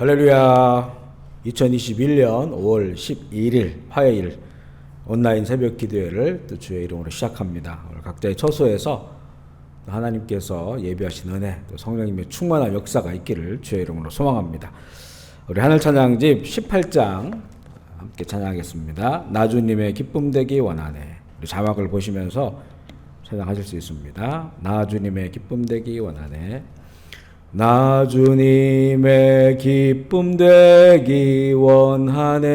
할렐루야. 2021년 5월 11일 화요일 온라인 새벽 기도회를 또 주의 이름으로 시작합니다. 오늘 각자의 처소에서 하나님께서 예비하신 은혜, 또 성령님의 충만한 역사가 있기를 주의 이름으로 소망합니다. 우리 하늘 찬양집 18장 함께 찬양하겠습니다. 나 주님의 기쁨 되기 원하네. 우리 자막을 보시면서 찬양하실 수 있습니다. 나 주님의 기쁨 되기 원하네. 나 주님의 기쁨 되기 원하네.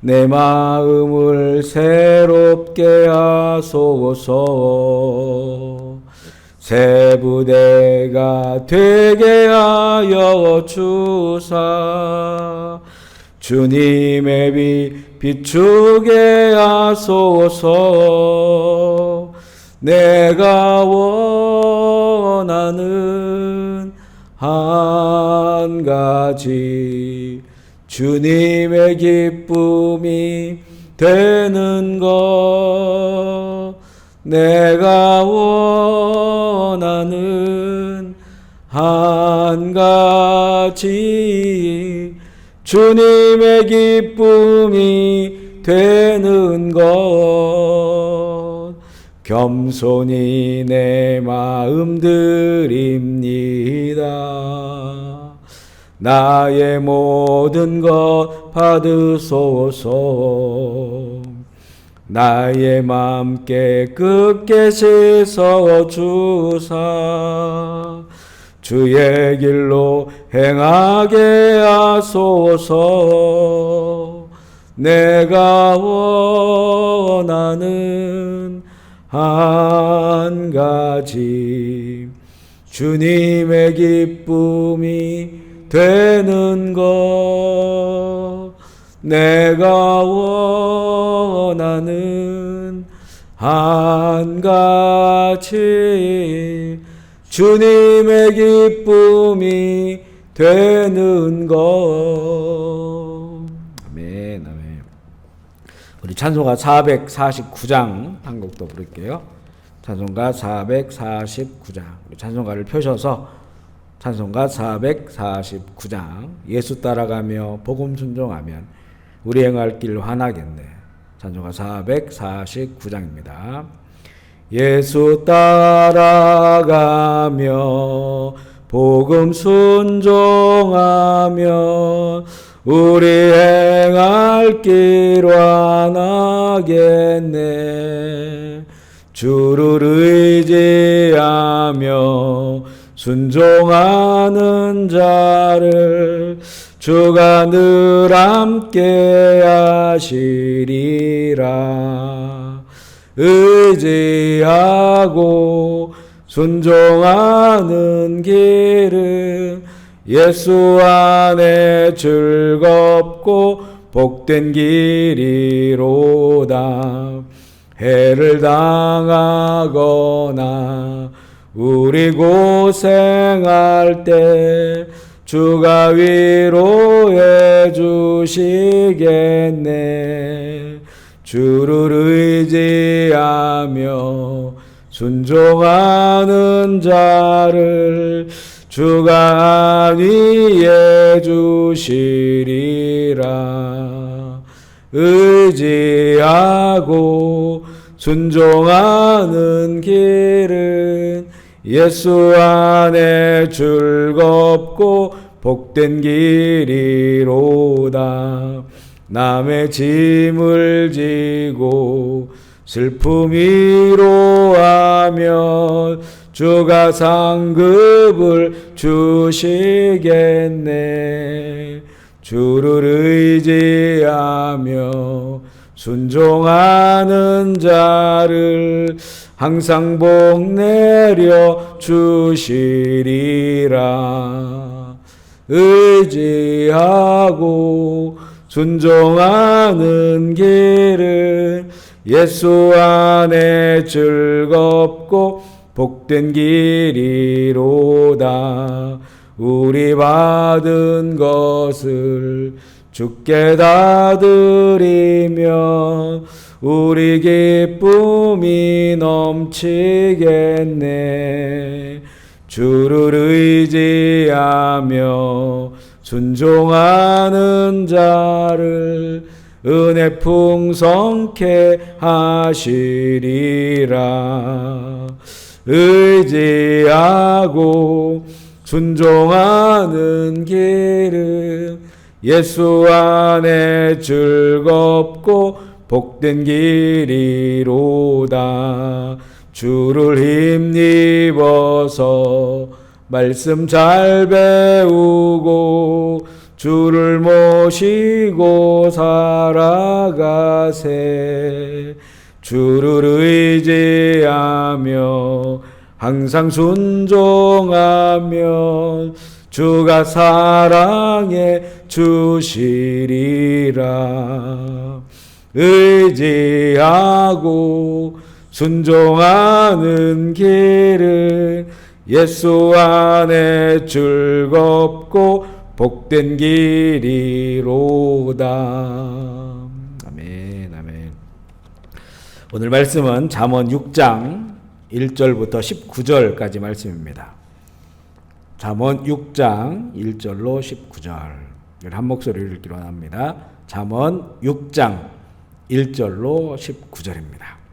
내 마음을 새롭게 하소서. 새 부대가 되게 하여 주사. 주님의 빛 비추게 하소서. 내가 원하는 한 가지 주님의 기쁨이 되는 것. 내가 원하는 한 가지 주님의 기쁨이 되는 것. 겸손히 내 마음 드립니다. 나의 모든 것 받으소서. 나의 맘 깨끗게 씻어 주사. 주의 길로 행하게 하소서. 내가 원하는 한 가지 주님의 기쁨이 되는 것. 내가 원하는 한 가지 주님의 기쁨이 되는 것. 아멘, 아멘. 우리 찬송가 449장 한 곡도 부를게요. 찬송가 449장. 우리 찬송가를 펴셔서 찬송가 449장. 예수 따라가며 복음 순종하면 우리 행할 길 환하겠네. 찬송가 449장입니다. 예수 따라가며 복음 순종하면 우리 행할 길 완하겠네. 주를 의지하며 순종하는 자를 주가 늘 함께 하시리라. 의지하고 순종하는 길은 예수 안에 즐겁고 복된 길이로다. 해를 당하거나 우리 고생할 때 주가 위로해 주시겠네. 주를 의지하며 순종하는 자를 주가 안위해 주시리라. 의지하고 순종하는 길은 예수 안에 즐겁고 복된 길이로다. 남의 짐을 지고 슬픔 위로하면 주가 상급을 주시겠네. 주를 의지하며 순종하는 자를 항상 복 내려 주시리라. 의지하고 순종하는 길은 예수 안에 즐겁고 복된 길이로다. 우리 받은 것을 주께 다 드리며 우리 기쁨이 넘치겠네. 주를 의지하며 순종하는 자를 은혜 풍성케 하시리라. 의지하고 순종하는 길은 예수 안에 즐겁고 복된 길이로다. 주를 힘입어서 말씀 잘 배우고 주를 모시고 살아가세. 주를 의지하며 항상 순종하면 주가 사랑해 주시리라. 의지하고 순종하는 길은 예수 안에 즐겁고 복된 길이로다. 아멘, 아멘. 오늘 말씀은 잠언 6장 1절부터 19절까지 말씀입니다. 잠언 6장 1절로 19절 한 목소리로 읽기로 합니다. 잠언 6장 1절로 19절입니다.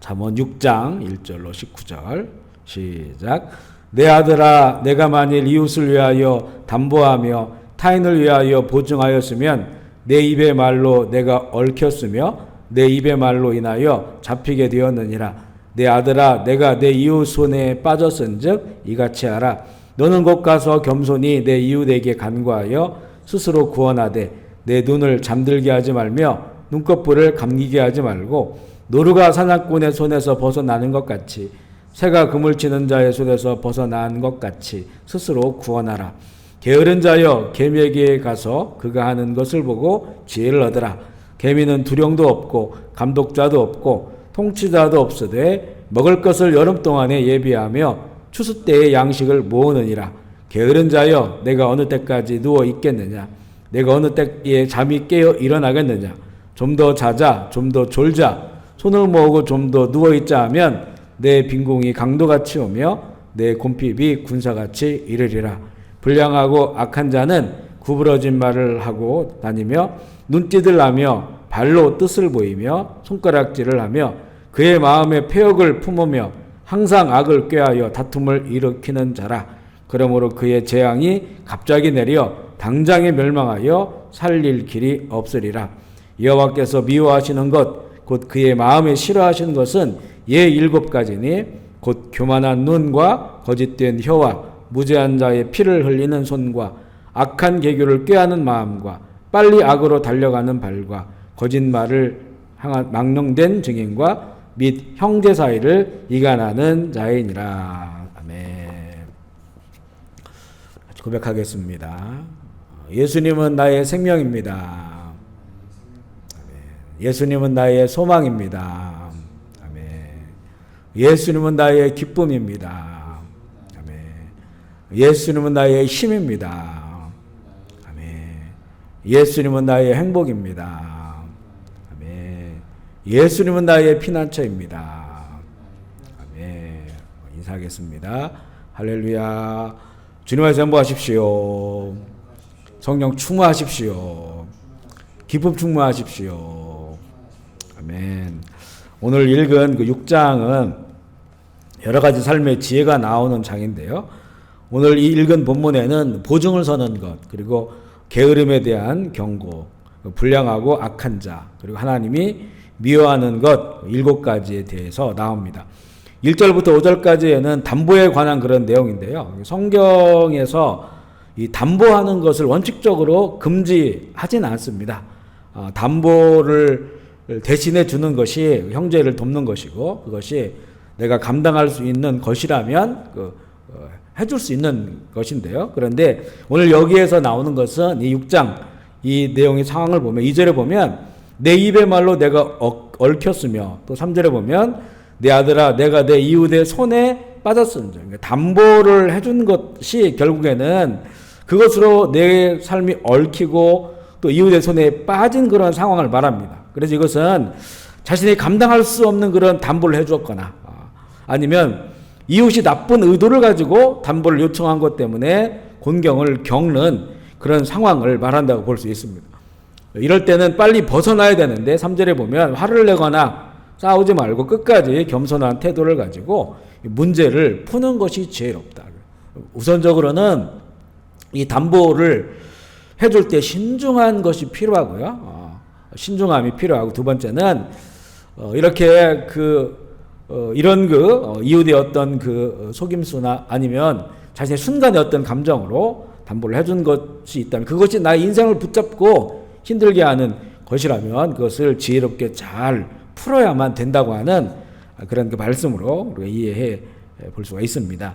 잠언 6장 1절로 19절 시작. 내 아들아, 내가 만일 이웃을 위하여 담보하며 타인을 위하여 보증하였으면 내 입의 말로 내가 얽혔으며 내 입의 말로 인하여 잡히게 되었느니라. 내 아들아, 내가 내 이웃 손에 빠졌은즉 이같이 하라. 너는 곧 가서 겸손히 내 이웃에게 간구하여 스스로 구원하되 내 눈을 잠들게 하지 말며 눈꺼풀을 감기게 하지 말고 노루가 사냥꾼의 손에서 벗어나는 것 같이 새가 그물 치는 자의 손에서 벗어난 것 같이 스스로 구원하라. 게으른 자여, 개미에게 가서 그가 하는 것을 보고 지혜를 얻으라. 개미는 두령도 없고 감독자도 없고 통치자도 없으되 먹을 것을 여름 동안에 예비하며 추수 때에 양식을 모으느니라. 게으른 자여, 내가 어느 때까지 누워 있겠느냐? 내가 어느 때에 잠이 깨어 일어나겠느냐? 좀 더 자자, 좀 더 졸자, 손을 모으고 좀 더 누워 있자 하면 내 빈궁이 강도같이 오며 내 곰핍이 군사같이 이르리라. 불량하고 악한 자는 구부러진 말을 하고 다니며 눈짓을 하며 발로 뜻을 보이며 손가락질을 하며 그의 마음에 패역을 품으며 항상 악을 꾀하여 다툼을 일으키는 자라. 그러므로 그의 재앙이 갑자기 내려 당장에 멸망하여 살릴 길이 없으리라. 여호와께서 미워하시는 것, 곧 그의 마음에 싫어하시는 것은 예 7가지니 곧 교만한 눈과 거짓된 혀와 무죄한 자의 피를 흘리는 손과 악한 계교를 꾀하는 마음과 빨리 악으로 달려가는 발과 거짓말을 향한 망령된 증인과 및 형제 사이를 이간하는 자이니라. 아멘. 고백하겠습니다. 예수님은 나의 생명입니다. 예수님은 나의 소망입니다. 아멘. 예수님은 나의 기쁨입니다. 아멘. 예수님은 나의 힘입니다. 아멘. 예수님은 나의 행복입니다. 아멘. 예수님은 나의 피난처입니다. 아멘. 인사하겠습니다. 할렐루야. 주님을 전부하십시오. 성령 충만하십시오. 기쁨 충만하십시오. 아멘. 오늘 읽은 그 6장은 여러 가지 삶의 지혜가 나오는 장인데요. 오늘 이 읽은 본문에는 보증을 서는 것, 그리고 게으름에 대한 경고, 불량하고 악한 자, 그리고 하나님이 미워하는 것 7가지에 대해서 나옵니다. 1절부터 5절까지에는 담보에 관한 그런 내용인데요. 성경에서 이 담보하는 것을 원칙적으로 금지하진 않습니다. 담보를 대신해 주는 것이 형제를 돕는 것이고, 그것이 내가 감당할 수 있는 것이라면 해줄 수 있는 것인데요. 그런데 오늘 여기에서 나오는 것은 이 6장 이 내용의 상황을 보면 2절에 보면 내 입의 말로 내가 얽혔으며, 또 3절에 보면 내 아들아 내가 내 이웃의 손에 빠졌은즉, 그러니까 담보를 해준 것이 결국에는 그것으로 내 삶이 얽히고 또 이웃의 손에 빠진 그런 상황을 말합니다. 그래서 이것은 자신이 감당할 수 없는 그런 담보를 해주었거나 아니면 이웃이 나쁜 의도를 가지고 담보를 요청한 것 때문에 곤경을 겪는 그런 상황을 말한다고 볼 수 있습니다. 이럴 때는 빨리 벗어나야 되는데 3절에 보면 화를 내거나 싸우지 말고 끝까지 겸손한 태도를 가지고 문제를 푸는 것이 지혜롭다. 우선적으로는 이 담보를 해줄 때 신중한 것이 필요하고요. 신중함이 필요하고, 두 번째는 이렇게 이런 이웃의 어떤 속임수나 아니면 자신의 순간의 어떤 감정으로 담보를 해준 것이 있다면 그것이 나의 인생을 붙잡고 힘들게 하는 것이라면 그것을 지혜롭게 잘 풀어야만 된다고 하는 그런 말씀으로 우리가 이해해 볼 수가 있습니다.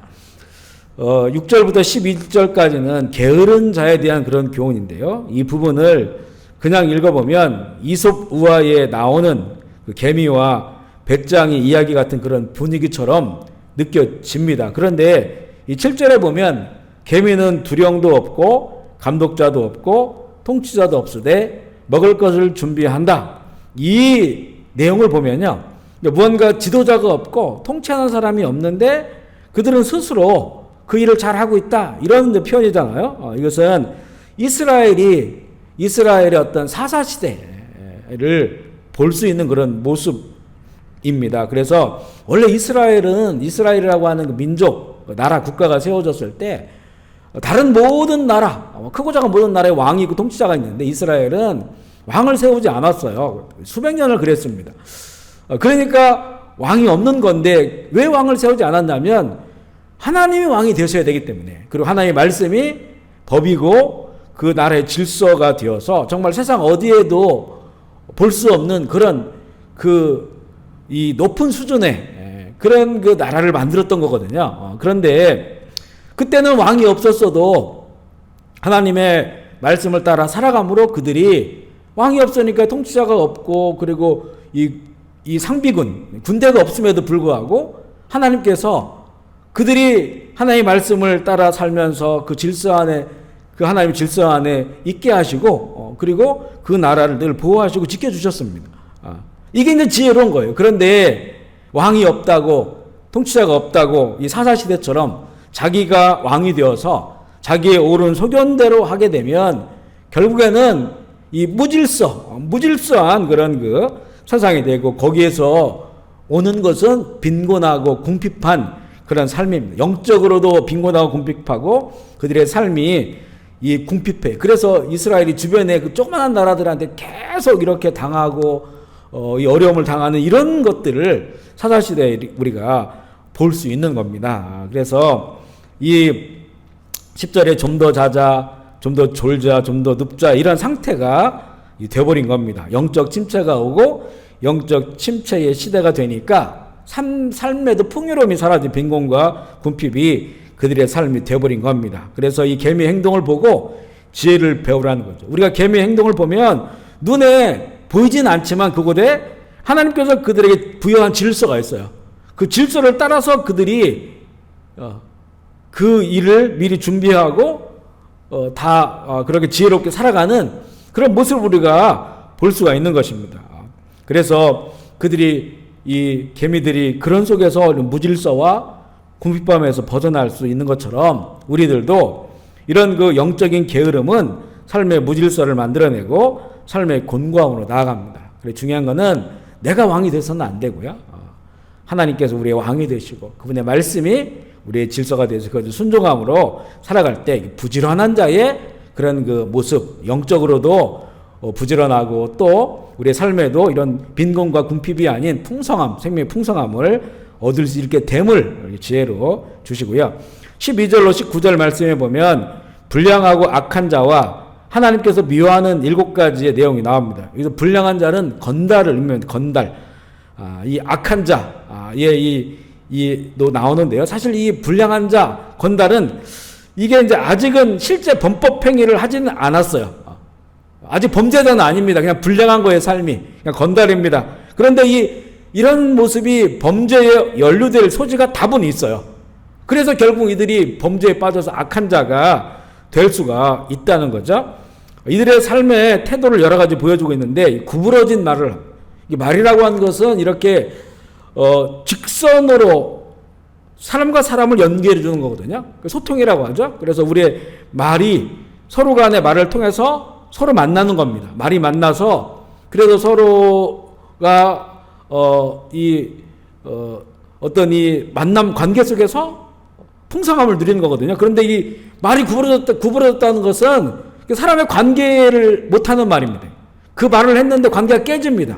6절부터 12절까지는 게으른 자에 대한 그런 교훈인데요. 이 부분을 그냥 읽어보면 이솝 우화에 나오는 개미와 백장이 이야기 같은 그런 분위기처럼 느껴집니다. 그런데 이 7절에 보면 개미는 두령도 없고 감독자도 없고 통치자도 없으되 먹을 것을 준비한다. 이 내용을 보면요, 무언가 지도자가 없고 통치하는 사람이 없는데 그들은 스스로 그 일을 잘하고 있다, 이런 표현이잖아요. 이것은 이스라엘의 어떤 사사시대를 볼 수 있는 그런 모습입니다. 그래서 원래 이스라엘이라고 하는 민족, 나라, 국가가 세워졌을 때 다른 모든 나라, 크고 작은 모든 나라의 왕이 있고 통치자가 있는데 이스라엘은 왕을 세우지 않았어요. 수백 년을 그랬습니다. 그러니까 왕이 없는 건데 왜 왕을 세우지 않았냐면 하나님이 왕이 되셔야 되기 때문에, 그리고 하나님의 말씀이 법이고 그 나라의 질서가 되어서 정말 세상 어디에도 볼 수 없는 그런 이 높은 수준의 그런 나라를 만들었던 거거든요. 그런데 그때는 왕이 없었어도 하나님의 말씀을 따라 살아감으로 그들이, 왕이 없으니까 통치자가 없고 그리고 이 상비군, 군대가 없음에도 불구하고 하나님께서 그들이 하나님의 말씀을 따라 살면서 그 하나님의 질서 안에 있게 하시고 그리고 그 나라를 늘 보호하시고 지켜주셨습니다. 이게 이제 지혜로운 거예요. 그런데 왕이 없다고, 통치자가 없다고 이 사사시대처럼 자기가 왕이 되어서 자기의 옳은 소견대로 하게 되면 결국에는 이 무질서한 그런 세상이 되고, 거기에서 오는 것은 빈곤하고 궁핍한 그런 삶입니다. 영적으로도 빈곤하고 궁핍하고 그들의 삶이 이 궁핍해. 그래서 이스라엘이 주변에 그 조그마한 나라들한테 계속 이렇게 당하고 이 어려움을 당하는 이런 것들을 사사시대에 우리가 볼 수 있는 겁니다. 그래서 이 10절에 좀 더 자자, 좀 더 졸자, 좀 더 눕자, 이런 상태가 되어버린 겁니다. 영적 침체가 오고 영적 침체의 시대가 되니까 삶에도 풍요로움이 사라진 빈곤과 궁핍이 그들의 삶이 되어버린 겁니다. 그래서 이 개미의 행동을 보고 지혜를 배우라는 거죠. 우리가 개미의 행동을 보면 눈에 보이진 않지만 그곳에 하나님께서 그들에게 부여한 질서가 있어요. 그 질서를 따라서 그들이 그 일을 미리 준비하고 그렇게 지혜롭게 살아가는 그런 모습을 우리가 볼 수가 있는 것입니다. 그래서 이 개미들이 그런 속에서 무질서와 궁핍함에서 벗어날 수 있는 것처럼 우리들도 이런 영적인 게으름은 삶의 무질서를 만들어내고 삶의 곤고함으로 나아갑니다. 그래서 중요한 거는 내가 왕이 돼서는 안 되고요. 하나님께서 우리의 왕이 되시고 그분의 말씀이 우리의 질서가 되어서 그 순종함으로 살아갈 때 부지런한 자의 그런 모습, 영적으로도 부지런하고 또 우리의 삶에도 이런 빈곤과 궁핍이 아닌 풍성함, 생명의 풍성함을 얻을 수 있게 됨을 지혜로 주시고요. 12절로 19절 말씀에 보면 불량하고 악한 자와 하나님께서 미워하는 7가지의 내용이 나옵니다. 여기서 불량한 자는 건달을 의미합니다. 건달. 이 악한 자, 도 나오는데요. 사실 이 불량한 자, 건달은 이게 이제 아직은 실제 범법 행위를 하지는 않았어요. 아직 범죄자는 아닙니다. 그냥 불량한 거예요, 삶이. 그냥 건달입니다. 그런데 이런 모습이 범죄에 연루될 소지가 다분히 있어요. 그래서 결국 이들이 범죄에 빠져서 악한 자가 될 수가 있다는 거죠. 이들의 삶의 태도를 여러 가지 보여주고 있는데, 구부러진 말이라고 하는 것은 이렇게 직선으로 사람과 사람을 연결해 주는 거거든요. 소통이라고 하죠. 그래서 우리의 말이 서로 간의 말을 통해서 서로 만나는 겁니다. 말이 만나서 그래도 서로가 어떤 이 만남 관계 속에서 풍성함을 누리는 거거든요. 그런데 이 말이 구부러졌다는 것은 사람의 관계를 못하는 말입니다. 그 말을 했는데 관계가 깨집니다.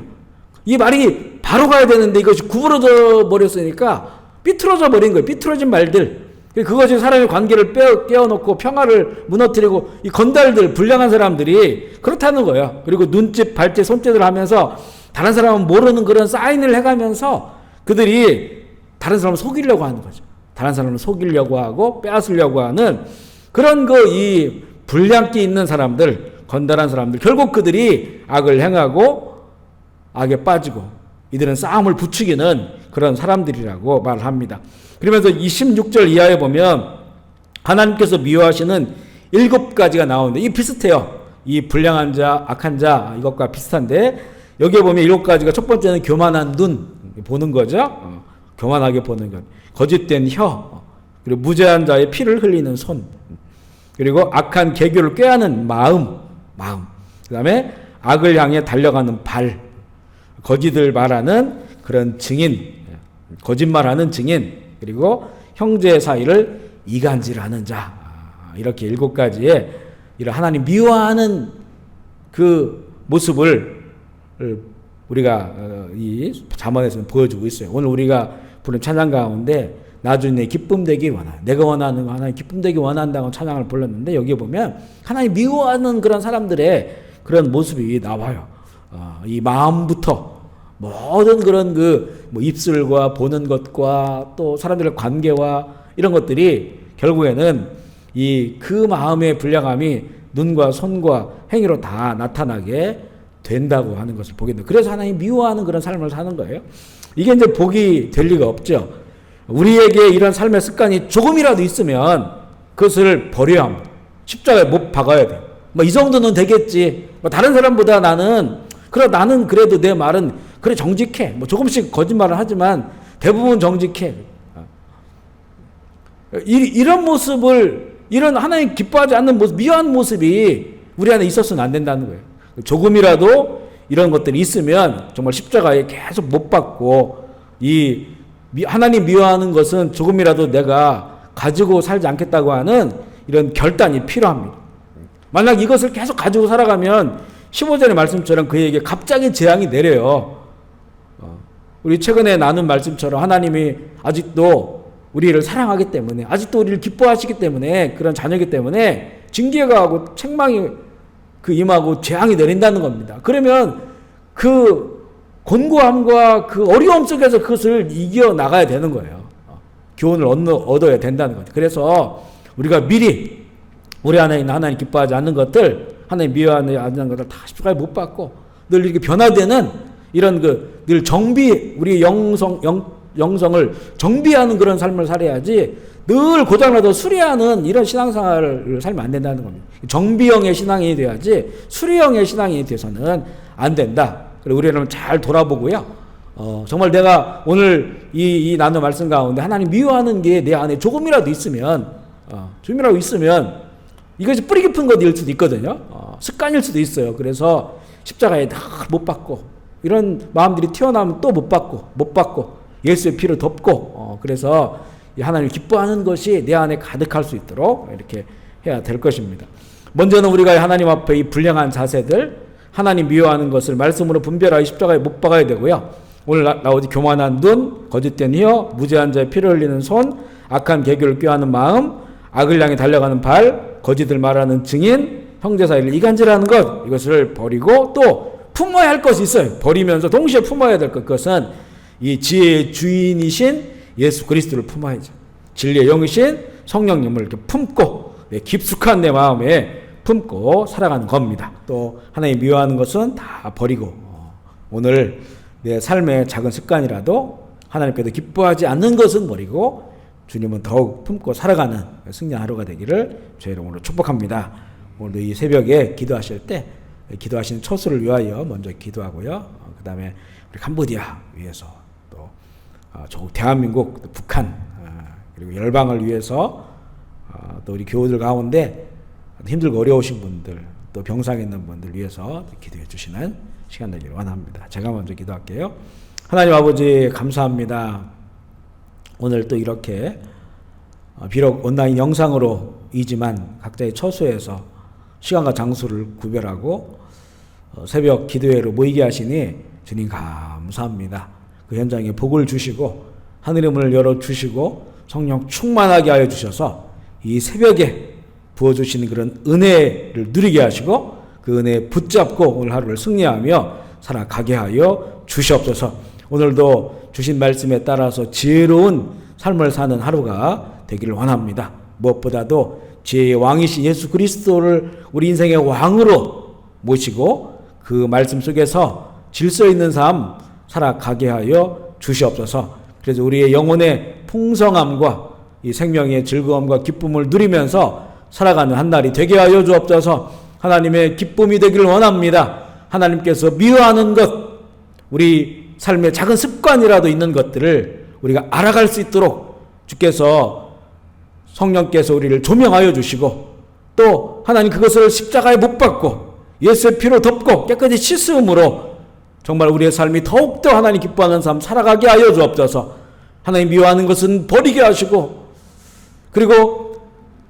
이 말이 바로 가야 되는데 이것이 구부러져 버렸으니까 삐뚤어져 버린 거예요. 삐뚤어진 말들. 그것이 사람의 관계를 깨어놓고 평화를 무너뜨리고 이 건달들, 불량한 사람들이 그렇다는 거예요. 그리고 눈짓, 발짓, 손짓을 하면서 다른 사람은 모르는 그런 사인을 해가면서 그들이 다른 사람을 속이려고 하는 거죠. 다른 사람을 속이려고 하고 빼앗으려고 하는 그런 이 불량기 있는 사람들, 건달한 사람들, 결국 그들이 악을 행하고 악에 빠지고 이들은 싸움을 부추기는 그런 사람들이라고 말합니다. 그러면서 26절 이하에 보면 하나님께서 미워하시는 7가지가 나오는데 이 비슷해요. 이 불량한 자, 악한 자 이것과 비슷한데 여기에 보면 7가지가 첫 번째는 교만한 눈 보는 거죠. 교만하게 보는 것. 거짓된 혀, 그리고 무죄한 자의 피를 흘리는 손, 그리고 악한 계교를 꾀하는 마음. 그 다음에 악을 향해 달려가는 발, 거짓을 말하는 그런 증인, 거짓말하는 증인, 그리고 형제 사이를 이간질하는 자. 이렇게 7가지의 이런 하나님 미워하는 그 모습을 우리가 이 잠언에서는 보여주고 있어요. 오늘 우리가 부른 찬양 가운데 나중에 기쁨 되기 원하. 내가 원하는 거 하나님 기쁨 되기 원한다고 찬양을 불렀는데 여기 보면 하나님 미워하는 그런 사람들의 그런 모습이 나와요. 이 마음부터 모든 그런 뭐 입술과 보는 것과 또 사람들의 관계와 이런 것들이 결국에는 그 마음의 불량함이 눈과 손과 행위로 다 나타나게 된다고 하는 것을 보게 돼요. 그래서 하나님 미워하는 그런 삶을 사는 거예요. 이게 이제 복이 될 리가 없죠. 우리에게 이런 삶의 습관이 조금이라도 있으면 그것을 버려야 합니다. 십자가에 못 박아야 돼요. 이 정도는 되겠지. 다른 사람보다 나는 그래도 내 말은 그래 정직해. 조금씩 거짓말을 하지만 대부분 정직해. 이런 모습을 이런 하나님 기뻐하지 않는 모습, 미워한 모습이 우리 안에 있었으면 안 된다는 거예요. 조금이라도 이런 것들이 있으면 정말 십자가에 계속 못 박고 하나님 미워하는 것은 조금이라도 내가 가지고 살지 않겠다고 하는 이런 결단이 필요합니다. 만약 이것을 계속 가지고 살아가면 15절의 말씀처럼 그에게 갑자기 재앙이 내려요. 우리 최근에 나눈 말씀처럼 하나님이 아직도 우리를 사랑하기 때문에 아직도 우리를 기뻐하시기 때문에 그런 자녀이기 때문에 징계가 하고 책망이 임하고 재앙이 내린다는 겁니다. 그러면 그 곤고함과 그 어려움 속에서 그것을 이겨나가야 되는 거예요. 교훈을 얻어야 된다는 거죠. 그래서 우리가 미리 우리 안에 있는 하나님 기뻐하지 않는 것들, 하나님 미워하지 않는 것들 다 십자가에 못 박고 늘 이렇게 변화되는 이런 늘 우리 영성을 정비하는 그런 삶을 살아야지 늘 고장나도 수리하는 이런 신앙생활을 살면 안 된다는 겁니다. 정비형의 신앙이 돼야지 수리형의 신앙이 돼서는 안 된다. 그리고 우리는 잘 돌아보고요. 정말 내가 오늘 이 나눈 말씀 가운데 하나님 미워하는 게 내 안에 조금이라도 있으면 이것이 뿌리 깊은 것일 수도 있거든요. 습관일 수도 있어요. 그래서 십자가에 다 못 박고 이런 마음들이 튀어나오면 또 못 받고 예수의 피를 덮고 그래서 하나님을 기뻐하는 것이 내 안에 가득할 수 있도록 이렇게 해야 될 것입니다. 먼저는 우리가 하나님 앞에 이 불량한 자세들, 하나님 미워하는 것을 말씀으로 분별하여 십자가에 못 박아야 되고요. 오늘 나오지 교만한 눈, 거짓된 혀, 무죄한 자의 피를 흘리는 손, 악한 계교를 꾀하는 마음, 악을 향해 달려가는 발, 거짓을 말하는 증인, 형제 사이를 이간질하는 것, 이것을 버리고 또 품어야 할 것이 있어요. 버리면서 동시에 품어야 될 것, 그것은 이 지혜의 주인이신 예수 그리스도를 품어야죠. 진리의 영이신 성령님을 이렇게 품고 깊숙한 내 마음에 품고 살아가는 겁니다. 또 하나님 미워하는 것은 다 버리고 오늘 내 삶의 작은 습관이라도 하나님께도 기뻐하지 않는 것은 버리고 주님은 더욱 품고 살아가는 승리한 하루가 되기를 주의 이름으로 축복합니다. 오늘도 이 새벽에 기도하실 때 기도하시는 처소를 위하여 먼저 기도하고요. 그 다음에 우리 캄보디아 위해서 또 조국 대한민국, 북한 그리고 열방을 위해서 또 우리 교우들 가운데 힘들고 어려우신 분들, 또 병상에 있는 분들 위해서 기도해 주시는 시간 되기를 원합니다. 제가 먼저 기도할게요. 하나님 아버지 감사합니다. 오늘 또 이렇게 비록 온라인 영상으로이지만 각자의 처소에서 시간과 장소를 구별하고 새벽 기도회로 모이게 하시니 주님 감사합니다. 그 현장에 복을 주시고 하늘의 문을 열어주시고 성령 충만하게 하여 주셔서 이 새벽에 부어주시는 그런 은혜를 누리게 하시고 그 은혜에 붙잡고 오늘 하루를 승리하며 살아가게 하여 주시옵소서. 오늘도 주신 말씀에 따라서 지혜로운 삶을 사는 하루가 되기를 원합니다. 무엇보다도 지혜의 왕이신 예수 그리스도를 우리 인생의 왕으로 모시고 그 말씀 속에서 질서 있는 삶 살아가게 하여 주시옵소서. 그래서 우리의 영혼의 풍성함과 이 생명의 즐거움과 기쁨을 누리면서 살아가는 한 날이 되게 하여 주옵소서. 하나님의 기쁨이 되기를 원합니다. 하나님께서 미워하는 것, 우리 삶의 작은 습관이라도 있는 것들을 우리가 알아갈 수 있도록 주께서 성령께서 우리를 조명하여 주시고 또 하나님 그것을 십자가에 못 박고 예수의 피로 덮고 깨끗이 씻음으로 정말 우리의 삶이 더욱더 하나님 기뻐하는 삶 살아가게 하여 주옵소서. 하나님 미워하는 것은 버리게 하시고 그리고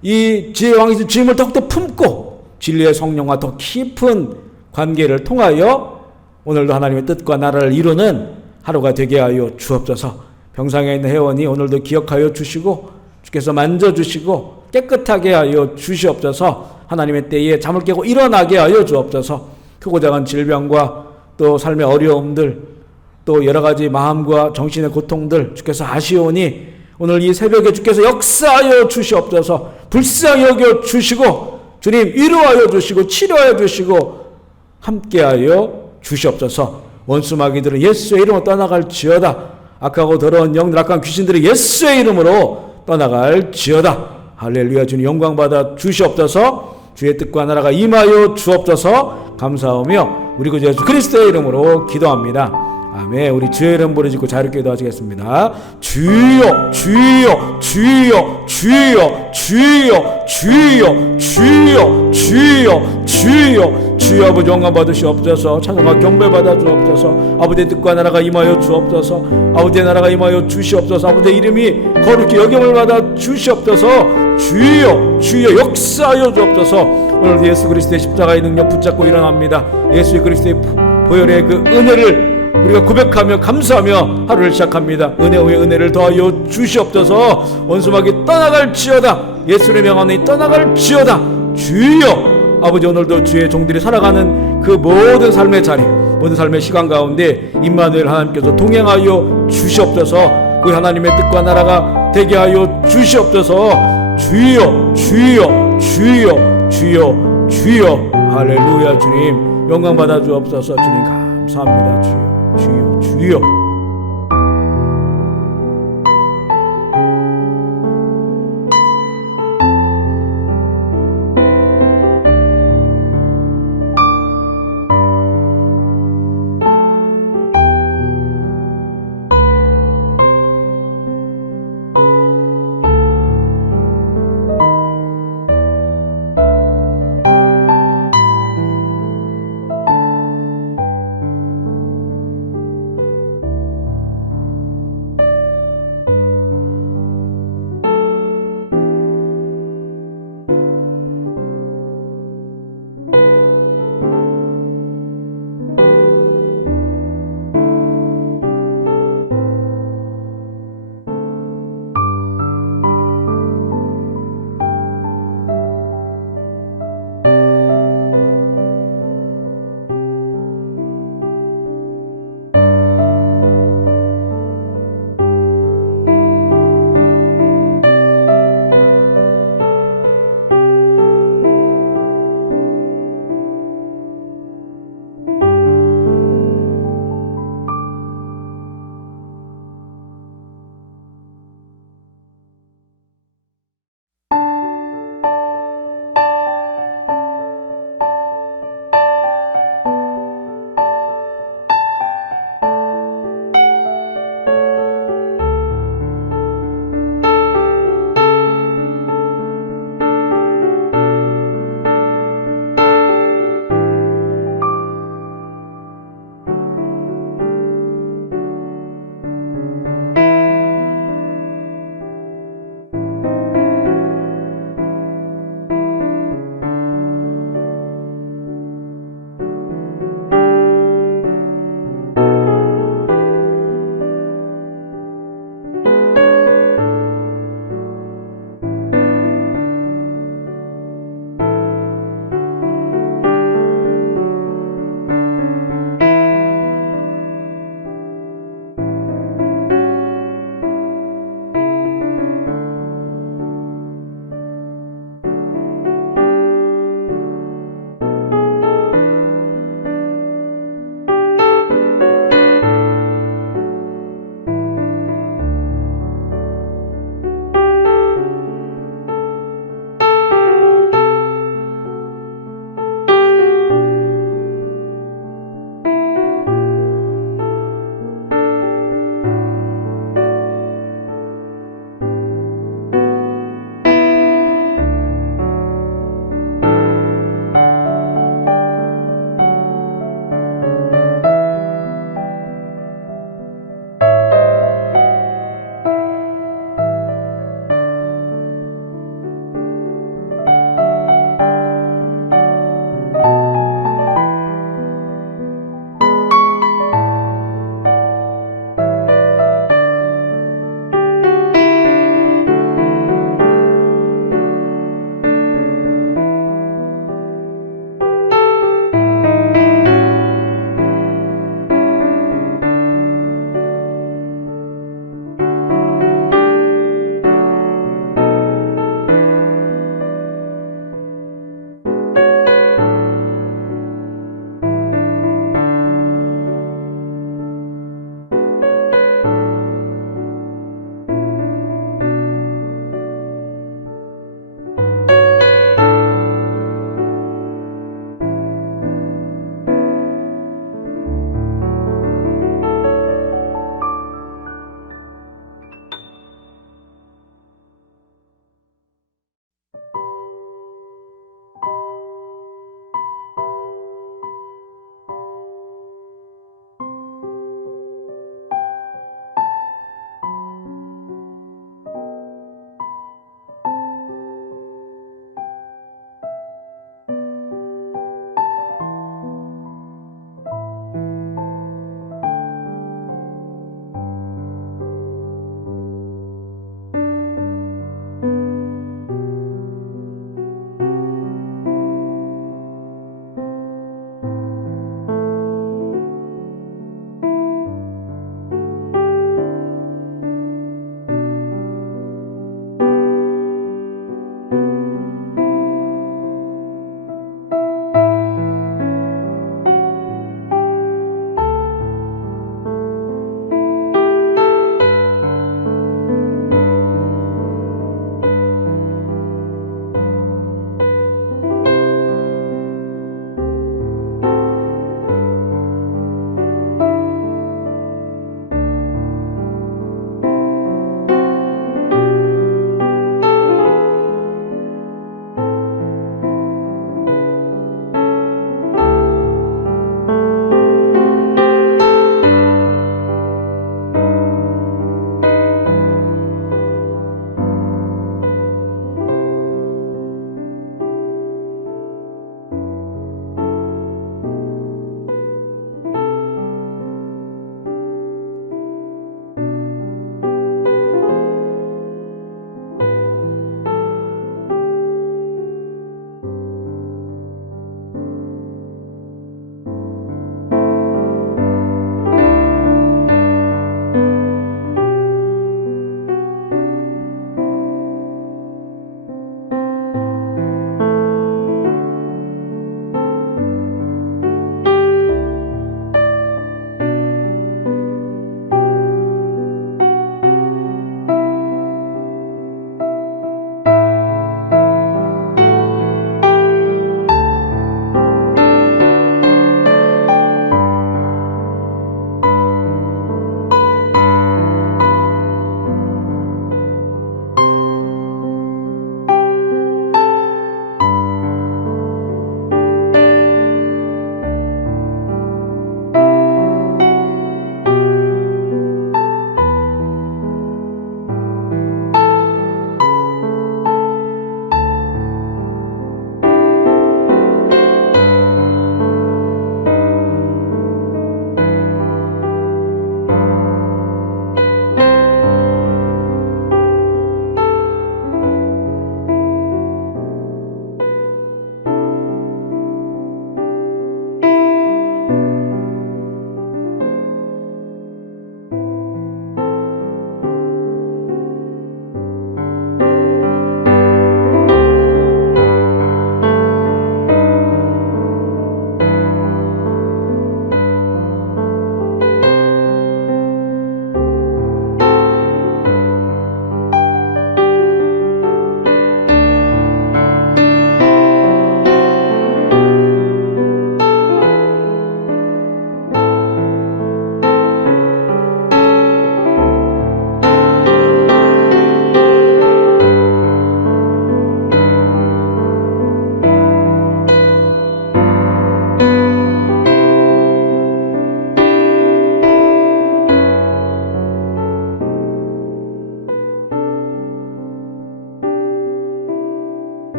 이 지혜의 왕이신 주님을 더욱더 품고 진리의 성령과 더 깊은 관계를 통하여 오늘도 하나님의 뜻과 나라를 이루는 하루가 되게 하여 주옵소서. 병상에 있는 회원이 오늘도 기억하여 주시고 주께서 만져주시고 깨끗하게 하여 주시옵소서. 하나님의 때에 잠을 깨고 일어나게 하여 주옵소서. 크고 작은 질병과 또 삶의 어려움들 또 여러 가지 마음과 정신의 고통들 주께서 아시오니 오늘 이 새벽에 주께서 역사하여 주시옵소서. 불쌍히 여겨 주시고 주님 위로하여 주시고 치료하여 주시고 함께하여 주시옵소서. 원수 마귀들은 예수의 이름으로 떠나갈지어다. 악하고 더러운 영들 악한 귀신들이 예수의 이름으로 떠나갈지어다. 할렐루야. 주님 영광 받아 주시옵소서. 주의 뜻과 나라가 임하여 주옵소서. 감사하며 우리 구주 예수 그리스도의 이름으로 기도합니다. 아멘. 우리 주의 이름 부르짖고 자유롭게 기도하시겠습니다. 주여 주여 주여 주여 주여 주여 주여 주여 주여 주여 아버지 영광 받으시옵소서. 찬송과 경배 받아 주옵소서. 아버지의 뜻과 나라가 임하여 주옵소서. 아버지의 나라가 임하여 주시옵소서. 아버지의 이름이 거룩히 여김을 받아 주시옵소서. 주여 주여 역사하여 주옵소서. 오늘 예수 그리스도의 십자가의 능력 붙잡고 일어납니다. 예수 그리스도의 보혈의 그 은혜를 우리가 고백하며 감사하며 하루를 시작합니다. 은혜 후에 은혜를 더하여 주시옵소서. 원수마귀 떠나갈지어다. 예수의 명함이 떠나갈지어다. 주여 아버지 오늘도 주의 종들이 살아가는 그 모든 삶의 자리 모든 삶의 시간 가운데 임마누엘 하나님께서 동행하여 주시옵소서. 그 하나님의 뜻과 나라가 되게 하여 주시옵소서. 주여 주여 주여 주여 주여 할렐루야. 주님 영광 받아 주옵소서. 주님 감사합니다. 주여 주여 주여